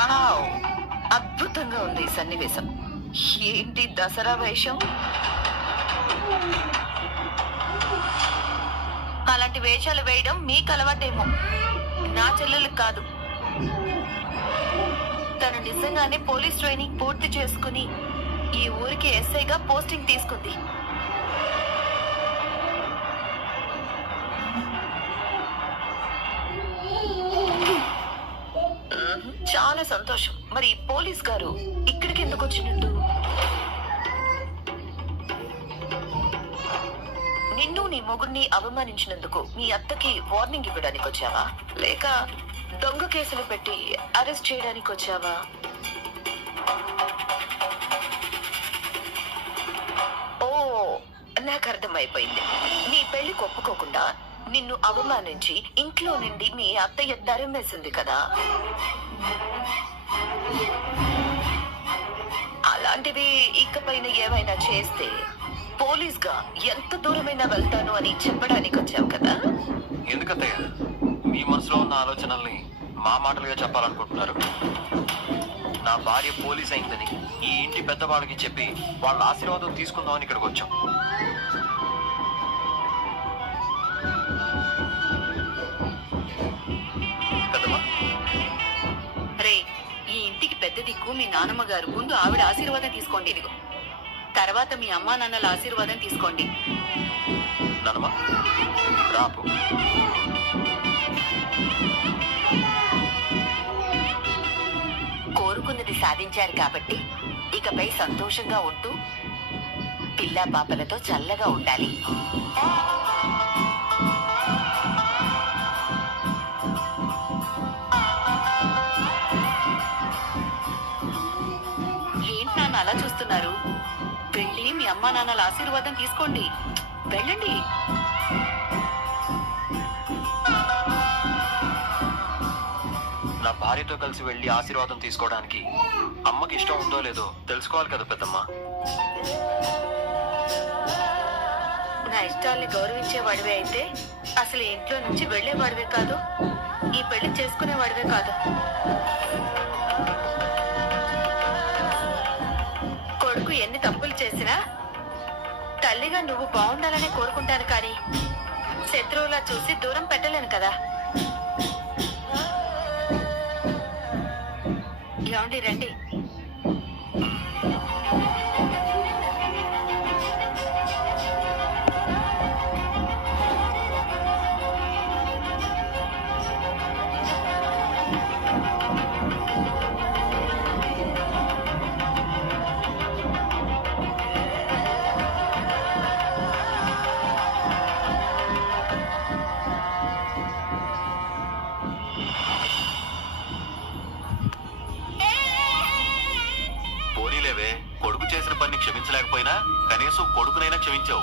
Wow, అద్భుతంగా ఉంది ఈ సన్నివేశం. ఏంటి దసరా వేషం? అలాంటి వేషాలు వేయడం మీకు అలవాటేమో, నా చెల్లెలకు కాదు. తను నిజంగానే పోలీస్ ట్రైనింగ్ పూర్తి చేసుకుని ఈ ఊరికి ఎస్ఐగా పోస్టింగ్ తీసుకుంది. చాలా సంతోషం. మరి పోలీస్ గారు ఇక్కడికి ఎందుకు వచ్చినట్టు? నిన్ను నీ మొగుడిని అవమానించినందుకు మీ అత్తకి వార్నింగ్ ఇవ్వడానికి వచ్చావా, లేక దొంగ కేసులు పెట్టి అరెస్ట్ చేయడానికి వచ్చావా? ఓ, నాకు అర్థమైపోయింది. నీ పెళ్లి ఒప్పుకోకుండా నిన్ను అవమానించి ఇంట్లో నుండి మీ అత్తయ్య తరిమేసింది కదా. అలాంటివి ఇకపైన ఏమైనా చేస్తే పోలీస్ గా ఎంత దూరమైనా వెళ్తాను అని చెప్పడానికి వచ్చావు కదా. ఎందుకత్తయ్య మీ మనసులో ఉన్న ఆలోచనల్ని మా మాటలుగా చెప్పాలనుకుంటున్నారు? నా భార్య పోలీస్ అయిందని ఈ ఇంటి పెద్దవాళ్ళకి చెప్పి వాళ్ళ ఆశీర్వాదం తీసుకుందామని ఇక్కడికి వచ్చాం. రే, ఈ ఇంటికి పెద్ద దిక్కు మీ నానమ్మ గారు. ముందు ఆవిడ ఆశీర్వాదం తీసుకోండి, ఇదిగో. తర్వాత మీ అమ్మా నాన్నల ఆశీర్వాదం తీసుకోండి. నానమ్మ రాపు. కోరుకున్నది సాధించారు కాబట్టి ఇకపై సంతోషంగా ఉంటూ పిల్లా పాపలతో చల్లగా ఉండాలి. ఏంటి నాన్న అలా చూస్తున్నారు? వెళ్ళి మీ అమ్మా నాన్నల ఆశీర్వాదం తీసుకోండి, వెళ్ళండి. నా భార్యతో కలిసి వెళ్ళి ఆశీర్వాదం తీసుకోవడానికి అమ్మకి ఇష్టం ఉందో లేదో తెలుసుకోవాలి కదా పెద్దమ్మ. నా ఇష్టాల్ని గౌరవించేవాడివే అయితే అసలు ఇంట్లో నుంచి వెళ్లేవాడివే కాదు, ఈ పెళ్లి చేసుకునేవాడివే కాదు. కొడుకు ఎన్ని తప్పులు చేసినా తల్లిగా నువ్వు బాగుండాలనే కోరుకుంటాను, కానీ శత్రువులా చూసి దూరం పెట్టలేను కదా. ఏమండి, రండి. కొడుకు చేసిన పని క్షమించలేకపోయినా కనీసం కొడుకునైనా క్షమించావు.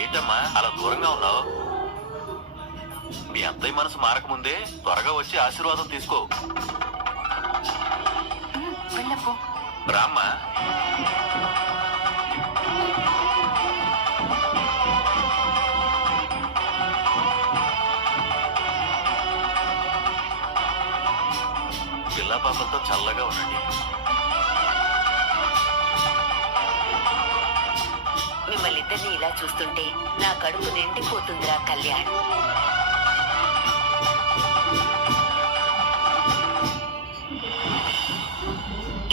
ఏంటమ్మా అలా దూరంగా ఉన్నావు? మీ అత్తయ్య మనసు మారకముందే త్వరగా వచ్చి ఆశీర్వాదం తీసుకో. రామ్మా. పిల్ల పాపలతో చల్లగా ఉండండి. మిమ్మల్ని ఇద్దరిని ఇలా చూస్తుంటే నా కడుపు నిండిపోతుందిరా కళ్యాణ్.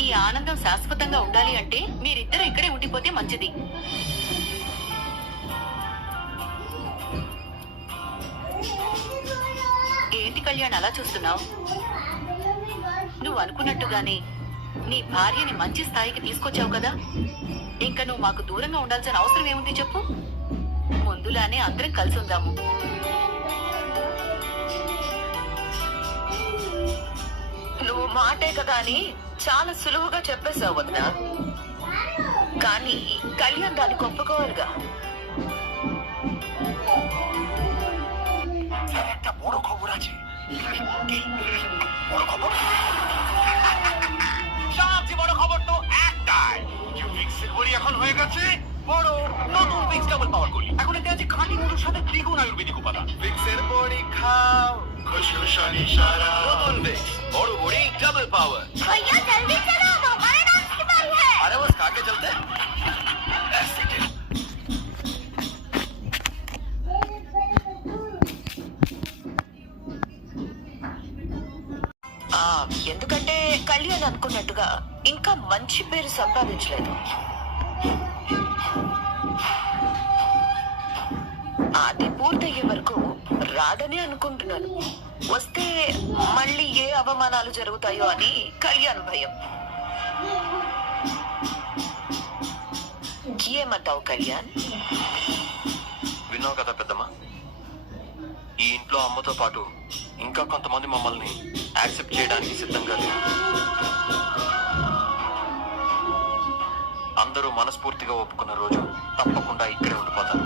ఈ ఆనందం శాశ్వతంగా ఉండాలి అంటే మీరిద్దరు ఇక్కడే ఉండిపోతే మంచిది. ఏంటి కళ్యాణ్ అలా చూస్తున్నావు? నువ్వు అనుకున్నట్టుగానే నీ భార్యని మంచి స్థాయికి తీసుకొచ్చావు కదా, ఇంకా నువ్వు మాకు దూరంగా ఉండాల్సిన అవసరం ఏముంది చెప్పు? ముందులానే అందరం కలిసి ఉందాము. నువ్వు మాటే కదా అని చాలా సులువుగా చెప్పేశావు వదినా, కానీ కళ్యాణ్ దానికి ఒప్పుకోవాలిగా. বড় খবর আছে, বড় খবর। সবচেয়ে বড় খবর তো একটাই, ভিক্সের বড়ি এখন হয়ে গেছে বড় নতুন ভিক্স ডাবল পাওয়ার গলি। এখন এতে আছে খাঁটি মধুর সাথে দ্বিগুণ আয়ুর্বেদিক উপাদান। ভিক্সের বড়ি খাও, খুশখুশানি সারা। নতুন ভিক্স বড় বড়ি ডাবল পাওয়ার। भैया जल्दी चलो, हमारे डांस की बारी है। अरे बस खा के चलते हैं। ఎందుకంటే కళ్యాణ్ అనుకున్నట్టుగా ఇంకా మంచి పేరు సంపాదించలేదు. అది పూర్తయ్యే వరకు రాదని అనుకుంటున్నాను. వస్తే మళ్ళీ ఏ అవమానాలు జరుగుతాయో అని కళ్యాణ్ భయం. ఏమంటావు కళ్యాణ్? విన్నావు కదా పెద్దమ్మా, ఈ ఇంట్లో అమ్మతో పాటు ఇంకా కొంతమంది మమ్మల్ని యాక్సెప్ట్ చేయడానికి సిద్ధంగా లేరు. అందరూ మనస్ఫూర్తిగా ఒప్పుకున్న రోజు తప్పకుండా ఇక్కడే ఉండిపోతాను.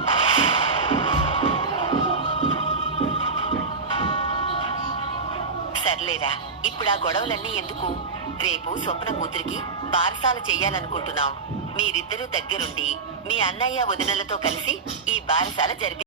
సర్లేరా, ఇప్పుడు ఆ గొడవలన్నీ ఎందుకు? రేపు స్వప్న కూతురికి బారసాల చెయ్యాలనుకుంటున్నాం. మీరిద్దరూ దగ్గరుండి మీ అన్నయ్య వదినలతో కలిసి ఈ బారసాల జరిపి